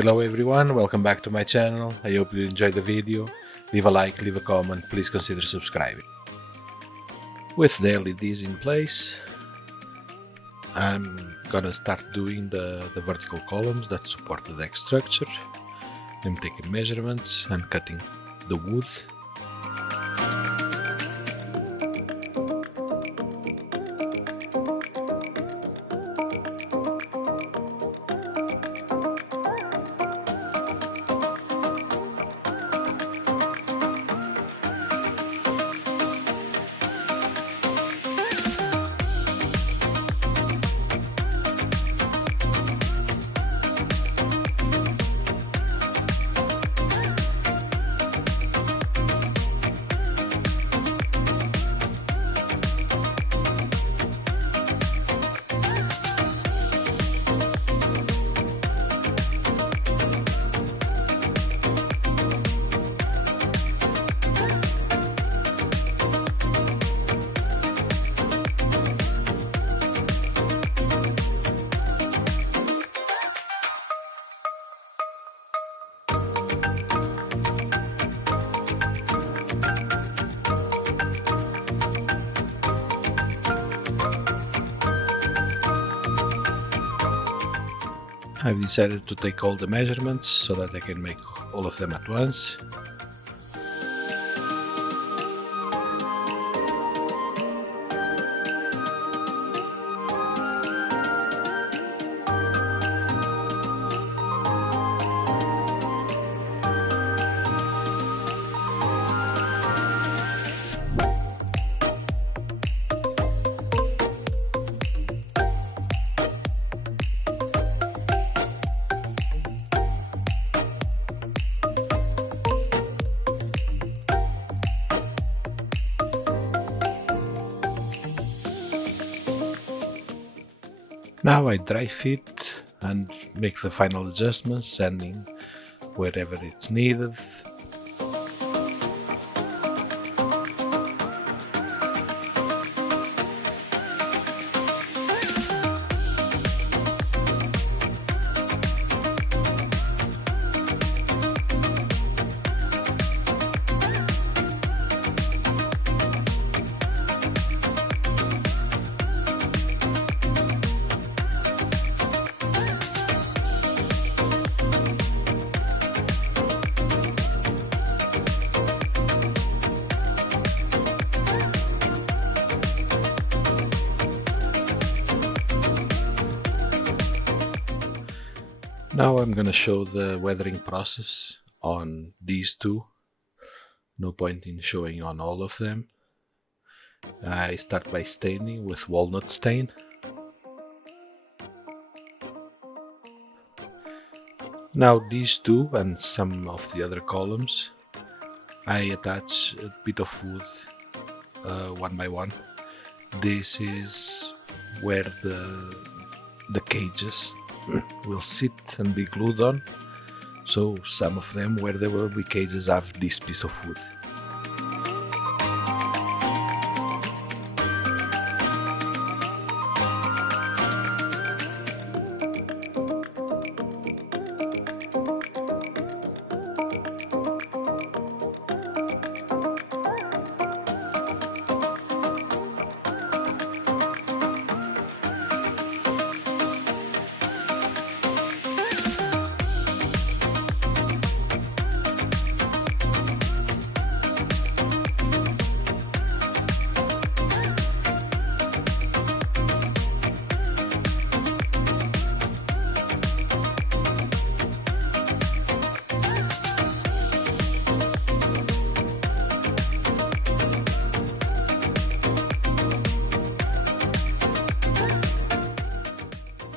Hello everyone, welcome back to my channel. I hope you enjoyed the video. Leave a like, leave a comment, please consider subscribing. With the LEDs in place, I'm gonna start doing the vertical columns that support the deck structure. I'm taking measurements and cutting the wood. I've decided to take all the measurements so that I can make all of them at once. Now I dry fit and make the final adjustments, sanding wherever it's needed. Now I'm gonna show the weathering process on these two. No point in showing on all of them. I start by staining with walnut stain. Now these two and some of the other columns, I attach a bit of wood one by one. This is where the cages will sit and be glued on, so some of them where there will be cages have this piece of wood.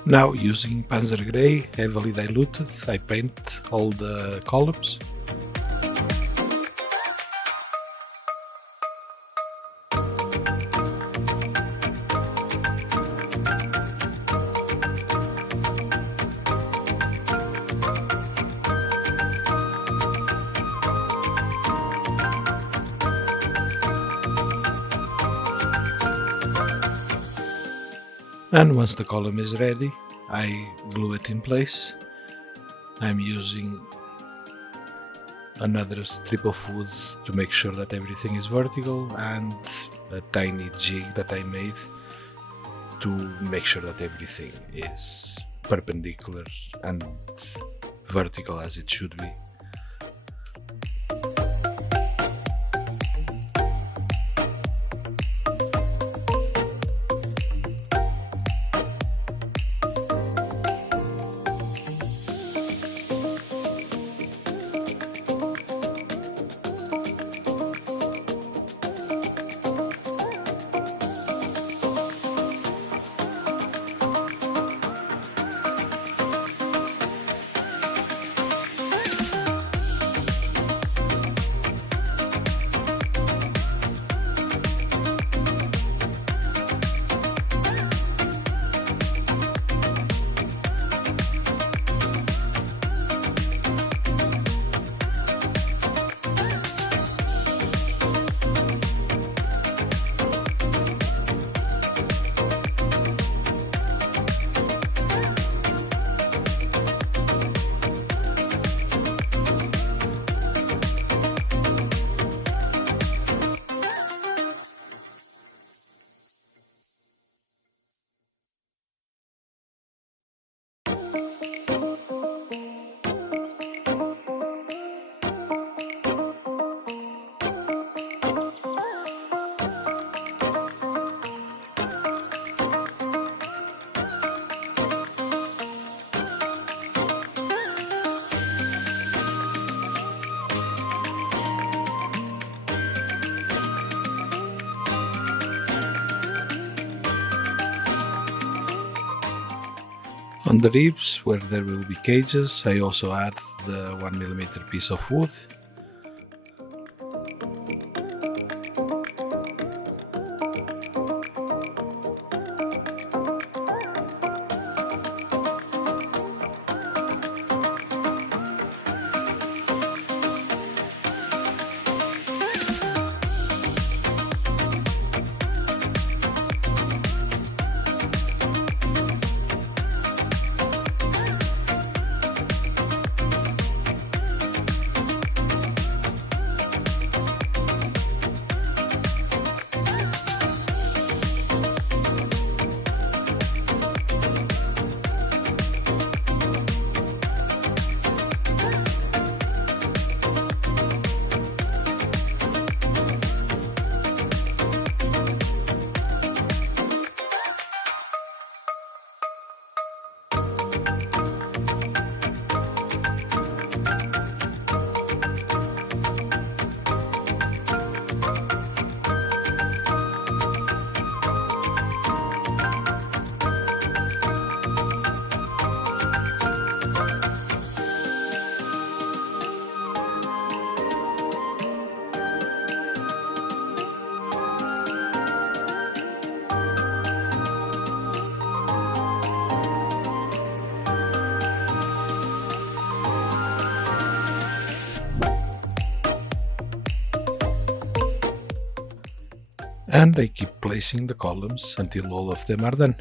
Now, using Panzer Grey, heavily diluted, I paint all the columns. And once the column is ready, I glue it in place. I'm using another strip of wood to make sure that everything is vertical, and a tiny jig that I made to make sure that everything is perpendicular and vertical as it should be. On the ribs, where there will be cages, I also add the 1mm piece of wood. And I keep placing the columns until all of them are done.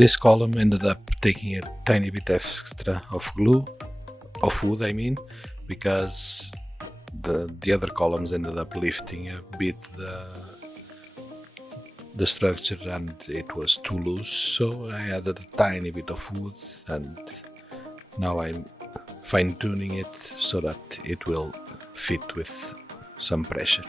This column ended up taking a tiny bit extra of wood I mean, because the other columns ended up lifting a bit the structure and it was too loose, so I added a tiny bit of wood, and now I'm fine-tuning it so that it will fit with some pressure.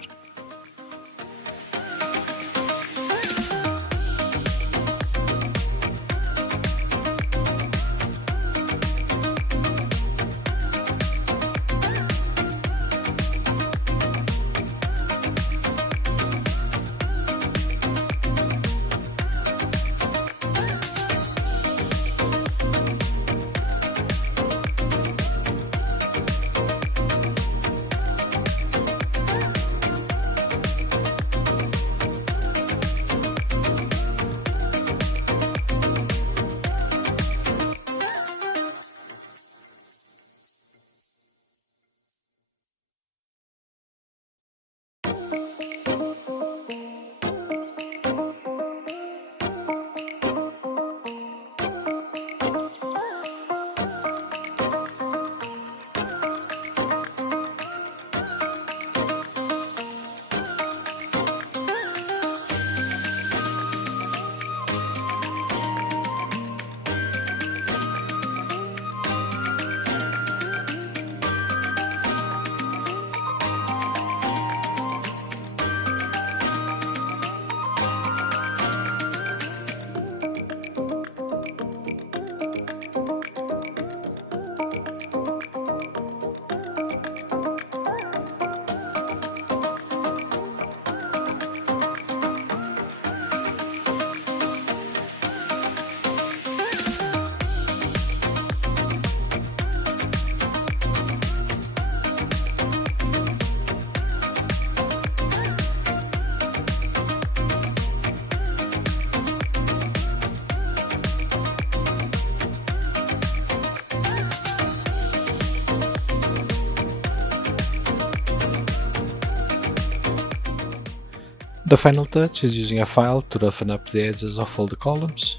The final touch is using a file to roughen up the edges of all the columns.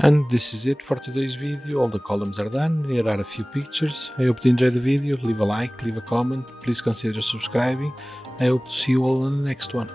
And this is it for today's video. All the columns are done. Here are a few pictures. I hope you enjoyed the video. Leave a like, leave a comment. Please consider subscribing. I hope to see you all in the next one.